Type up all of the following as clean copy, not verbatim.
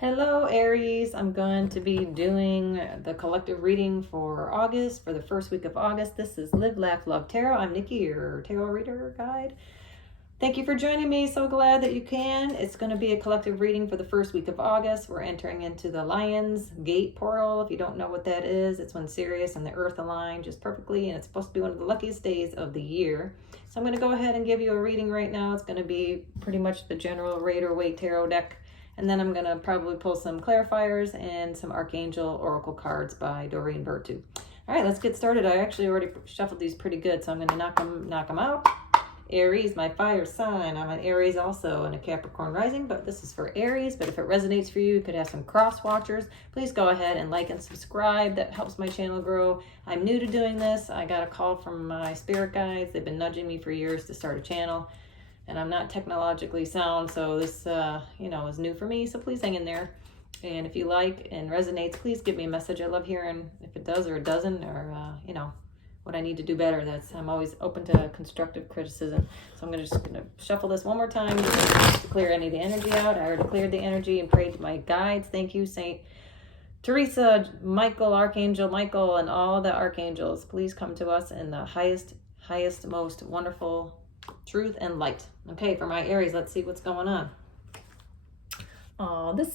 Hello, Aries. I'm going to be doing the collective reading for August, for the first week of August. This is Live, Laugh, Love Tarot. I'm Nikki, your tarot reader guide. Thank you for joining me. So glad that you can. It's going to be a collective reading for the first week of August. We're entering into the Lions Gate portal. If you don't know what that is, it's when Sirius and the Earth align just perfectly, and it's supposed to be one of the luckiest days of the year. So I'm going to go ahead and give you a reading right now. It's going to be pretty much the general Rider-Waite tarot deck. And then I'm going to probably pull some clarifiers and some Archangel Oracle cards by Doreen Virtue. All right, let's get started. I actually already shuffled these pretty good, so I'm going to knock them out. Aries, my fire sign. I'm an Aries also and a Capricorn rising, but this is for Aries. But if it resonates for you, you could have some cross watchers. Please go ahead and like and subscribe. That helps my channel grow. I'm new to doing this. I got a call from my spirit guides. They've been nudging me for years to start a channel. And I'm not technologically sound, so this, is new for me. So please hang in there. And if you like and resonates, please give me a message. I love hearing if it does or it doesn't, or what I need to do better. I'm always open to constructive criticism. So I'm just gonna shuffle this one more time to clear any of the energy out. I already cleared the energy and prayed to my guides. Thank you, Saint Teresa, Michael, Archangel Michael, and all the archangels. Please come to us in the highest, most wonderful truth and light. Okay, for my Aries, let's see what's going on. Oh, the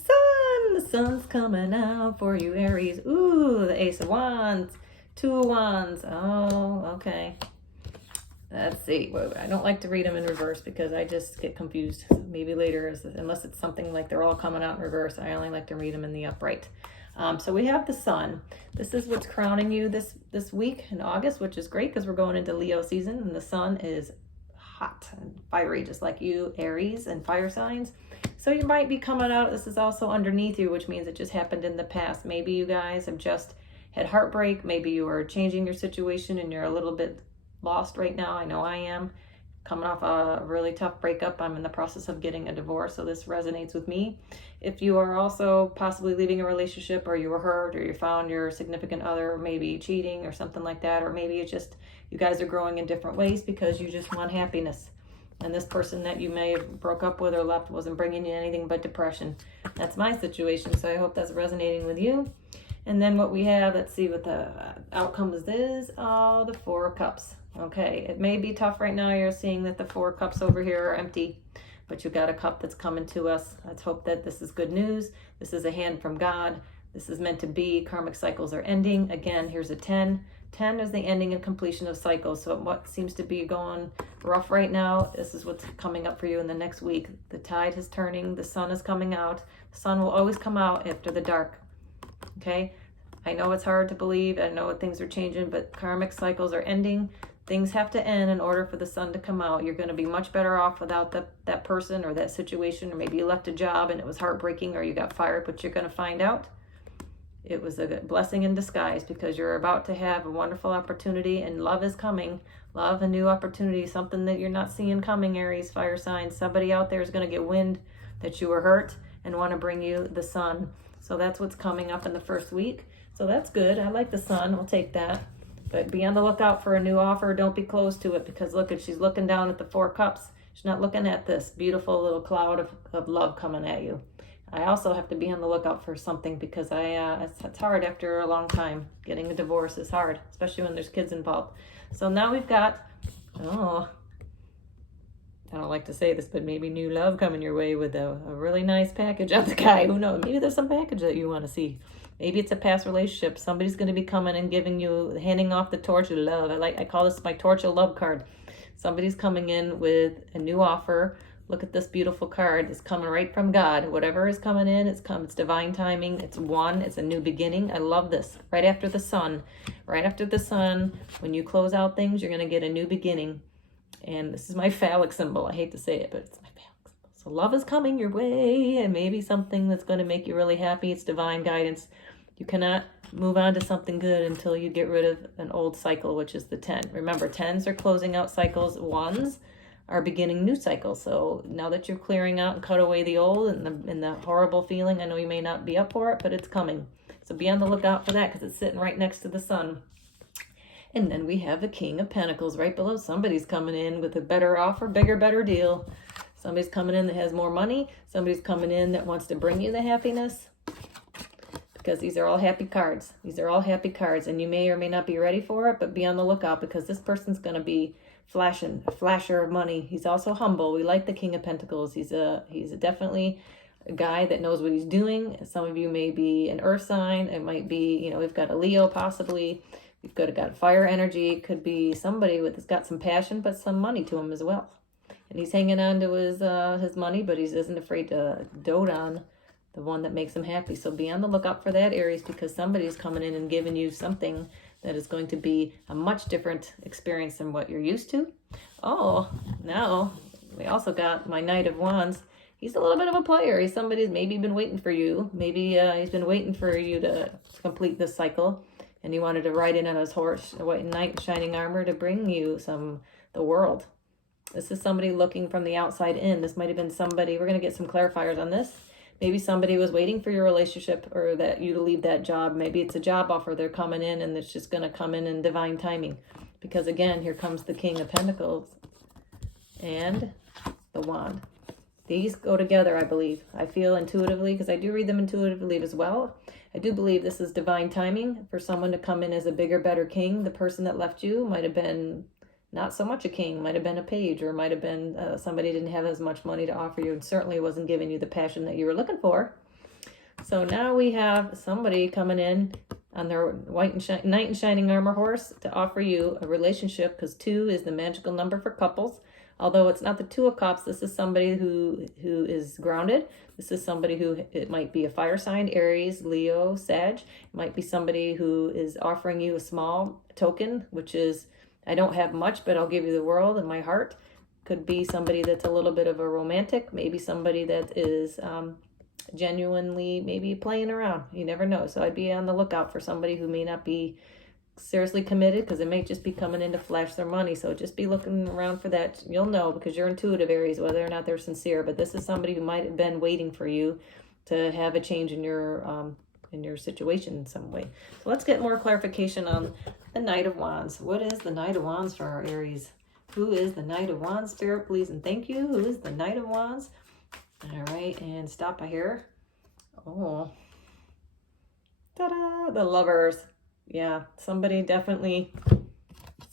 sun's coming out for you, Aries. Ooh, the Ace of Wands, Two of Wands. Oh, okay. Let's see. I don't like to read them in reverse because I just get confused. Maybe later, unless it's something like they're all coming out in reverse, I only like to read them in the upright. So we have the sun. This is what's crowning you this week in August, which is great because we're going into Leo season, and the sun is hot and fiery, just like you, Aries and fire signs. So you might be coming out. This is also underneath you, which means it just happened in the past. Maybe you guys have just had heartbreak. Maybe you are changing your situation and you're a little bit lost right now. I know I am. Coming off a really tough breakup. I'm in the process of getting a divorce, so this resonates with me. If you are also possibly leaving a relationship, or you were hurt, or you found your significant other maybe cheating or something like that, or maybe it's just you guys are growing in different ways because you just want happiness. And this person that you may have broke up with or left wasn't bringing you anything but depression. That's my situation, so I hope that's resonating with you. And then what we have, let's see what the outcome is. Oh, the Four of Cups. Okay, it may be tough right now. You're seeing that the Four Cups over here are empty, but you got a cup that's coming to us. Let's hope that this is good news. This is a hand from God. This is meant to be. Karmic cycles are ending. Again, here's a 10. 10 is the ending and completion of cycles. So what seems to be going rough right now, this is what's coming up for you in the next week. The tide is turning. The sun is coming out. The sun will always come out after the dark. Okay? I know it's hard to believe. I know things are changing, but karmic cycles are ending. Things have to end in order for the sun to come out. You're going to be much better off without that person or that situation, or maybe you left a job and it was heartbreaking, or you got fired, but you're going to find out it was a blessing in disguise, because you're about to have a wonderful opportunity, and love is coming. Love, a new opportunity, something that you're not seeing coming, Aries, fire signs. Somebody out there is going to get wind that you were hurt and want to bring you the sun. So that's what's coming up in the first week. So that's good. I like the sun. We'll take that. But be on the lookout for a new offer. Don't be close to it, because look, she's looking down at the Four Cups. She's not looking at this beautiful little cloud of love coming at you. I also have to be on the lookout for something, because it's hard after a long time. Getting a divorce is hard, especially when there's kids involved. So now we've got, I don't like to say this, but maybe new love coming your way with a really nice package out the guy. Who knows? Maybe there's some package that you want to see. Maybe it's a past relationship. Somebody's going to be coming and giving you, handing off the torch of love. I call this my torch of love card. Somebody's coming in with a new offer. Look at this beautiful card. It's coming right from God. Whatever is coming in, it's divine timing. It's a new beginning. I love this. Right after the sun. Right after the sun, when you close out things, you're going to get a new beginning. And this is my phallic symbol. I hate to say it, but it's my phallic symbol. So love is coming your way, and maybe something that's going to make you really happy. It's divine guidance. You cannot move on to something good until you get rid of an old cycle, which is the 10. Remember, 10s are closing out cycles. 1s are beginning new cycles. So now that you're clearing out and cut away the old and the horrible feeling, I know you may not be up for it, but it's coming. So be on the lookout for that, because it's sitting right next to the sun. And then we have the King of Pentacles right below. Somebody's coming in with a better offer, bigger, better deal. Somebody's coming in that has more money. Somebody's coming in that wants to bring you the happiness. Because these are all happy cards. These are all happy cards, and you may or may not be ready for it, but be on the lookout, because this person's going to be flashing, a flasher of money. He's also humble. We like the King of Pentacles. He's definitely a guy that knows what he's doing. Some of you may be an earth sign. It might be, you know, we've got a Leo possibly. We've got fire energy. It could be somebody that's got some passion, but some money to him as well. And he's hanging on to his money, but he isn't afraid to dote on the one that makes him happy. So be on the lookout for that, Aries, because somebody's coming in and giving you something that is going to be a much different experience than what you're used to. Oh, now we also got my Knight of Wands. He's a little bit of a player. He's somebody who's maybe been waiting for you. Maybe he's been waiting for you to complete this cycle, and he wanted to ride in on his horse, a white knight in shining armor, to bring you the world. This is somebody looking from the outside in. This might have been somebody, we're going to get some clarifiers on this. Maybe somebody was waiting for your relationship, or that you to leave that job. Maybe it's a job offer. They're coming in, and it's just going to come in divine timing. Because again, here comes the King of Pentacles and the Wand. These go together, I believe. I feel intuitively, because I do read them intuitively as well. I do believe this is divine timing for someone to come in as a bigger, better king. The person that left you might have been not so much a king, might have been a page, or might have been somebody who didn't have as much money to offer you, and certainly wasn't giving you the passion that you were looking for. So now we have somebody coming in on their white and knight in shining armor horse to offer you a relationship, because 2 is the magical number for couples. Although it's not the 2 of Cups, this is somebody who is grounded. This is somebody who, it might be a fire sign, Aries, Leo, Sag. It might be somebody who is offering you a small token, which is, I don't have much, but I'll give you the world and my heart. Could be somebody that's a little bit of a romantic, maybe somebody that is genuinely maybe playing around. You never know. So I'd be on the lookout for somebody who may not be seriously committed, because it may just be coming in to flash their money. So just be looking around for that. You'll know, because you're intuitive, Aries, whether or not they're sincere. But this is somebody who might have been waiting for you to have a change in your situation in some way. So let's get more clarification on the Knight of Wands. What is the Knight of Wands for our Aries? Who is the Knight of Wands? Spirit, please and thank you. Who is the Knight of Wands? All right, and stop by here. Oh, ta-da! The Lovers. Yeah, somebody's definitely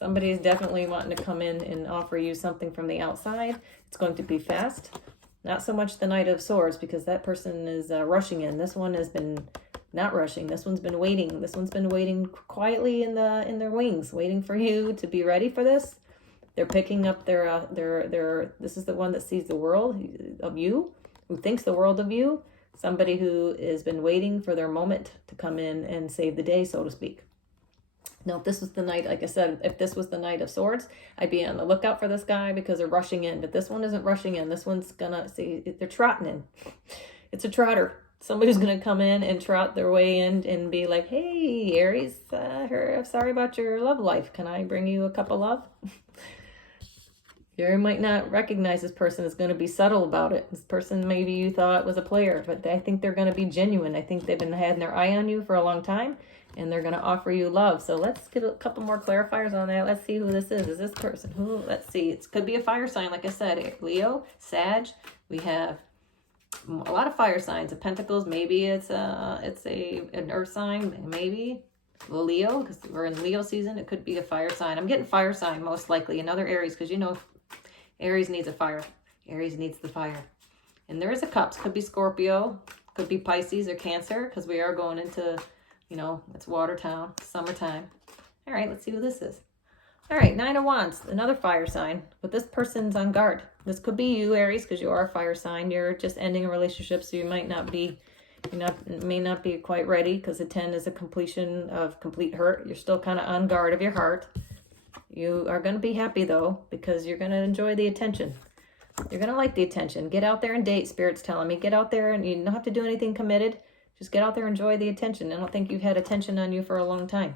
wanting to come in and offer you something from the outside. It's going to be fast. Not so much the Knight of Swords, because that person is rushing in. This one has been not rushing. This one's been waiting. This one's been waiting quietly in their wings, waiting for you to be ready for this. They're picking up their this is the one that sees the world of you, who thinks the world of you. Somebody who has been waiting for their moment to come in and save the day, so to speak. Now, if this was the Knight, like I said, if this was the Knight of Swords, I'd be on the lookout for this guy, because they're rushing in. But this one isn't rushing in. This one's gonna see, they're trotting in. It's a trotter. Somebody's gonna come in and trot their way in and be like, "Hey, Aries, sorry about your love life. Can I bring you a cup of love?" You might not recognize this person. Is going to be subtle about it. This person, maybe you thought was a player, but I think they're going to be genuine. I think they've been having their eye on you for a long time, and they're going to offer you love. So let's get a couple more clarifiers on that. Let's see who this is. Is this person? Who? Let's see. It could be a fire sign, like I said. Leo, Sag. We have a lot of fire signs. Of Pentacles. Maybe it's an earth sign. Maybe Leo, because we're in Leo season. It could be a fire sign. I'm getting fire sign most likely. Another Aries, because you know Aries needs a fire. Aries needs the fire. And there is a Cups. Could be Scorpio. Could be Pisces or Cancer, because we are going into, you know, it's water town, summertime. All right, let's see who this is. All right, Nine of Wands, another fire sign, but this person's on guard. This could be you, Aries, because you are a fire sign. You're just ending a relationship, so you might not be, may not be quite ready, because the 10 is a completion of complete hurt. You're still kind of on guard of your heart. You are going to be happy, though, because you're going to enjoy the attention. You're going to like the attention. Get out there and date, Spirit's telling me. Get out there, and you don't have to do anything committed. Just get out there and enjoy the attention. I don't think you've had attention on you for a long time.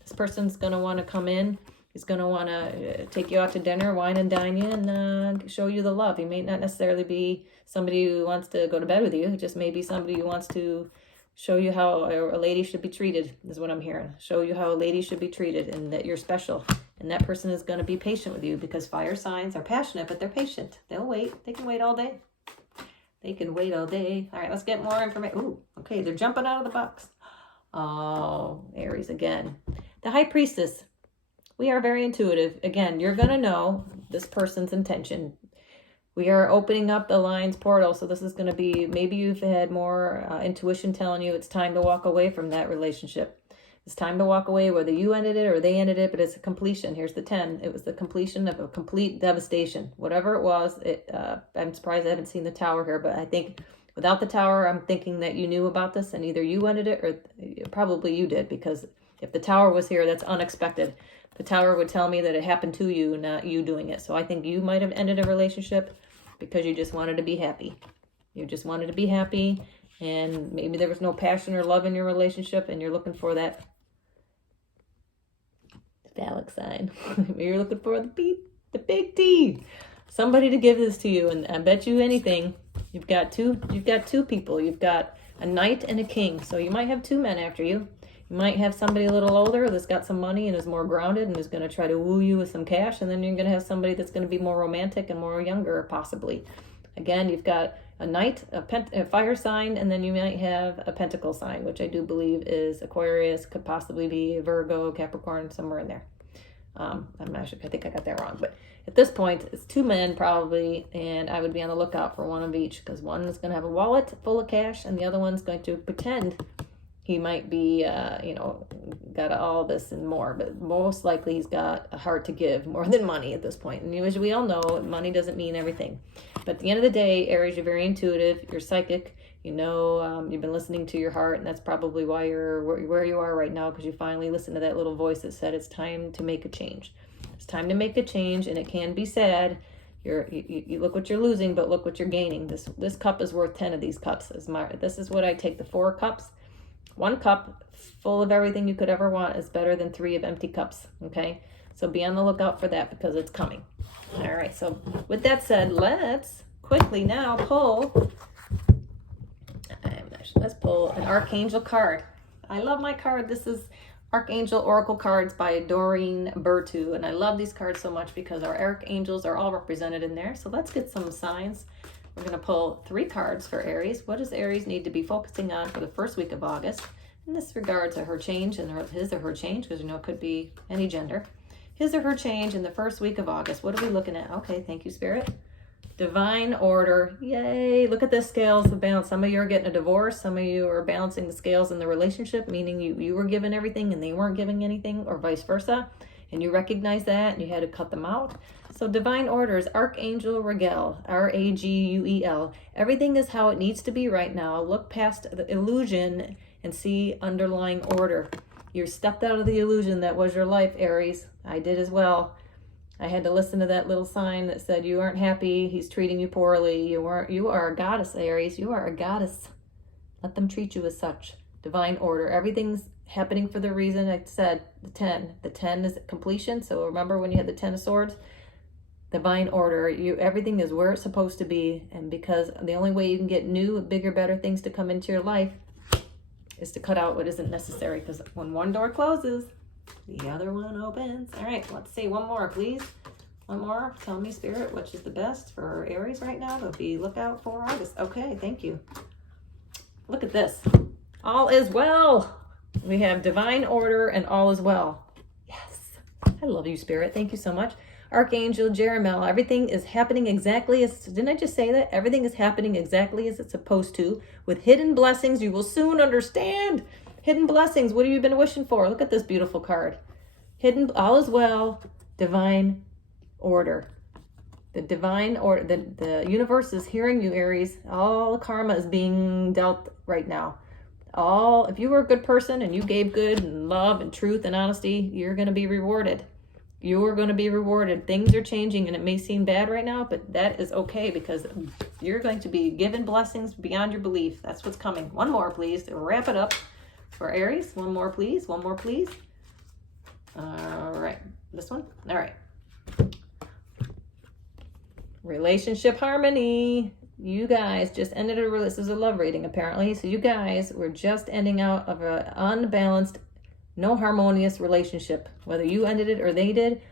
This person's going to want to come in. He's going to want to take you out to dinner, wine and dine you, and show you the love. He may not necessarily be somebody who wants to go to bed with you. It just may be somebody who wants to show you how a lady should be treated, is what I'm hearing. Show you how a lady should be treated, and that you're special, And that person is going to be patient with you because fire signs are passionate, but they're patient. They'll wait. They can wait all day. They can wait all day. All right, let's get more information. Ooh, okay, they're jumping out of the box. Oh, Aries again. The High Priestess. We are very intuitive. Again, you're going to know this person's intention. We are opening up the lines portal, so this is going to be, maybe you've had more intuition telling you it's time to walk away from that relationship. It's time to walk away, whether you ended it or they ended it, but it's a completion. Here's the 10. It was the completion of a complete devastation. Whatever it was, I'm surprised I haven't seen the tower here, but I think without the tower, I'm thinking that you knew about this and either you ended it or probably you did, because if the tower was here, that's unexpected. The tower would tell me that it happened to you, not you doing it. So I think you might have ended a relationship because you just wanted to be happy. You just wanted to be happy, and maybe there was no passion or love in your relationship, and you're looking for that phallic sign. You're looking for the big T. Somebody to give this to you, and I bet you anything, you've got two people. You've got a knight and a king. So you might have two men after you. You might have somebody a little older that's got some money and is more grounded and is going to try to woo you with some cash, and then you're going to have somebody that's going to be more romantic and more younger, possibly. Again, you've got a knight, a fire sign, and then you might have a pentacle sign, which I do believe is Aquarius, could possibly be Virgo, Capricorn, somewhere in there. I'm not sure, I think I got that wrong, but at this point, it's two men probably, and I would be on the lookout for one of each, because one is going to have a wallet full of cash, and the other one's going to pretend he might be, got all this and more, but most likely he's got a heart to give more than money at this point. And as we all know, money doesn't mean everything. But at the end of the day, Aries, you're very intuitive, you're psychic, you've been listening to your heart, and that's probably why you're where you are right now, because you finally listened to that little voice that said it's time to make a change. It's time to make a change, and it can be sad. You look what you're losing, but look what you're gaining. This cup is worth 10 of these cups. This is what I take, the 4 cups. 1 cup full of everything you could ever want is better than 3 of empty cups, okay? So be on the lookout for that, because it's coming. All right, so with that said, let's quickly now pull, let's pull an Archangel card. I love my card. This is Archangel Oracle Cards by Doreen Bertu, and I love these cards so much because our archangels are all represented in there. So let's get some signs. We're going to pull 3 cards for Aries. What does Aries need to be focusing on for the first week of August? In this regards to her change and his or her change, because it could be any gender. His or her change in the first week of August. What are we looking at? Okay, thank you, Spirit. Divine order. Yay. Look at the scales, the balance. Some of you are getting a divorce. Some of you are balancing the scales in the relationship, meaning you were given everything and they weren't giving anything, or vice versa. And you recognize that and you had to cut them out. So divine orders, Archangel Raguel, Raguel. Everything is how it needs to be right now. Look past the illusion and see underlying order. You stepped out of the illusion that was your life, Aries. I did as well. I had to listen to that little sign that said you aren't happy, he's treating you poorly. You are a goddess, Aries. You are a goddess. Let them treat you as such. Divine order. Everything's happening for the reason. I said the 10. The 10 is completion. So remember when you had the 10 of Swords? Divine order. Everything is where it's supposed to be. And because the only way you can get new, bigger, better things to come into your life is to cut out what isn't necessary. Because when one door closes, the other one opens. All right, let's see one more, please. One more. Tell me, Spirit, which is the best for Aries right now to be lookout for August. Okay, thank you. Look at this. All is well. We have divine order and all is well. Yes. I love you, Spirit. Thank you so much. Archangel Jeremiel, everything is happening exactly as, didn't I just say that? Everything is happening exactly as it's supposed to. With hidden blessings, you will soon understand. Hidden blessings, what have you been wishing for? Look at this beautiful card. Hidden, all is well, divine order. The divine order, the universe is hearing you, Aries. All karma is being dealt right now. If you were a good person and you gave good and love and truth and honesty, you're going to be rewarded. You are going to be rewarded. Things are changing and it may seem bad right now, but that is okay because you're going to be given blessings beyond your belief. That's what's coming. One more, please, to wrap it up for Aries. One more, please. One more, please. All right. This one? All right. Relationship harmony. You guys just ended this is a love reading apparently. So you guys were just ending out of an unbalanced No harmonious relationship, whether you ended it or they did.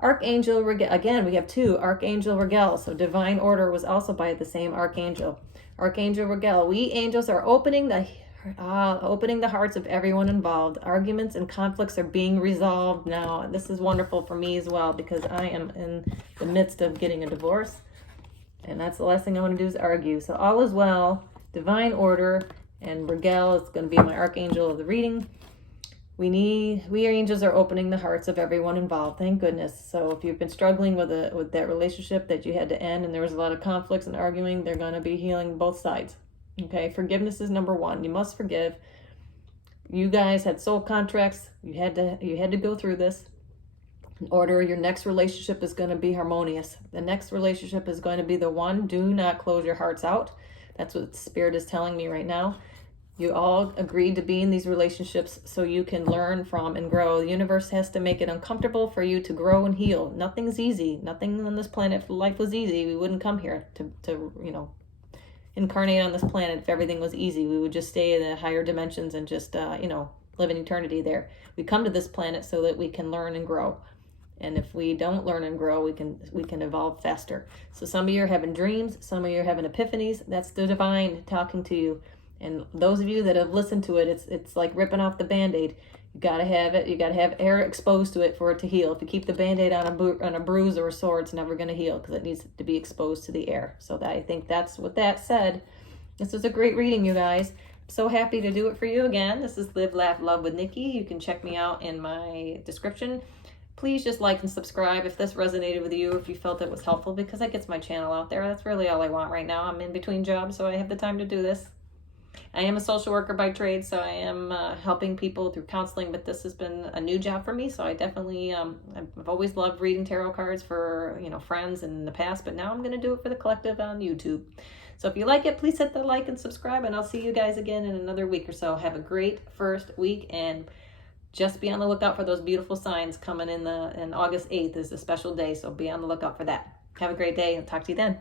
Archangel Regel, again, we have two. Archangel Regel, so divine order was also by the same archangel. Archangel Regel, we angels are opening the hearts of everyone involved. Arguments and conflicts are being resolved now. This is wonderful for me as well, because I am in the midst of getting a divorce, and that's the last thing I want to do is argue. So all is well, divine order, and Regel is going to be my archangel of the reading. We angels are opening the hearts of everyone involved. Thank goodness. So if you've been struggling with that relationship that you had to end, and there was a lot of conflicts and arguing, they're going to be healing both sides. Okay, forgiveness is number one. You must forgive. You guys had soul contracts. You had to go through this in order. Your next relationship is going to be harmonious. The next relationship is going to be the one. Do not close your hearts out. That's what Spirit is telling me right now. You all agreed to be in these relationships so you can learn from and grow. The universe has to make it uncomfortable for you to grow and heal. Nothing's easy. Nothing on this planet, if life was easy, we wouldn't come here to incarnate on this planet. If everything was easy, we would just stay in the higher dimensions and just live in eternity there. We come to this planet so that we can learn and grow. And if we don't learn and grow, we can evolve faster. So some of you are having dreams, some of you are having epiphanies. That's the divine talking to you. And those of you that have listened to it, it's like ripping off the Band-Aid. You gotta have it. You gotta have air exposed to it for it to heal. If you keep the Band-Aid on a bruise or a sore, it's never gonna heal because it needs to be exposed to the air. So I think that's what that said. This was a great reading, you guys. I'm so happy to do it for you again. This is Live, Laugh, Love with Nikki. You can check me out in my description. Please just like and subscribe if this resonated with you, if you felt it was helpful, because that gets my channel out there. That's really all I want right now. I'm in between jobs, so I have the time to do this. I am a social worker by trade, so I am helping people through counseling, but this has been a new job for me, so I definitely, I've always loved reading tarot cards for, friends in the past, but now I'm going to do it for the collective on YouTube. So if you like it, please hit the like and subscribe, and I'll see you guys again in another week or so. Have a great first week, and just be on the lookout for those beautiful signs coming in August 8th is a special day, so be on the lookout for that. Have a great day, and talk to you then.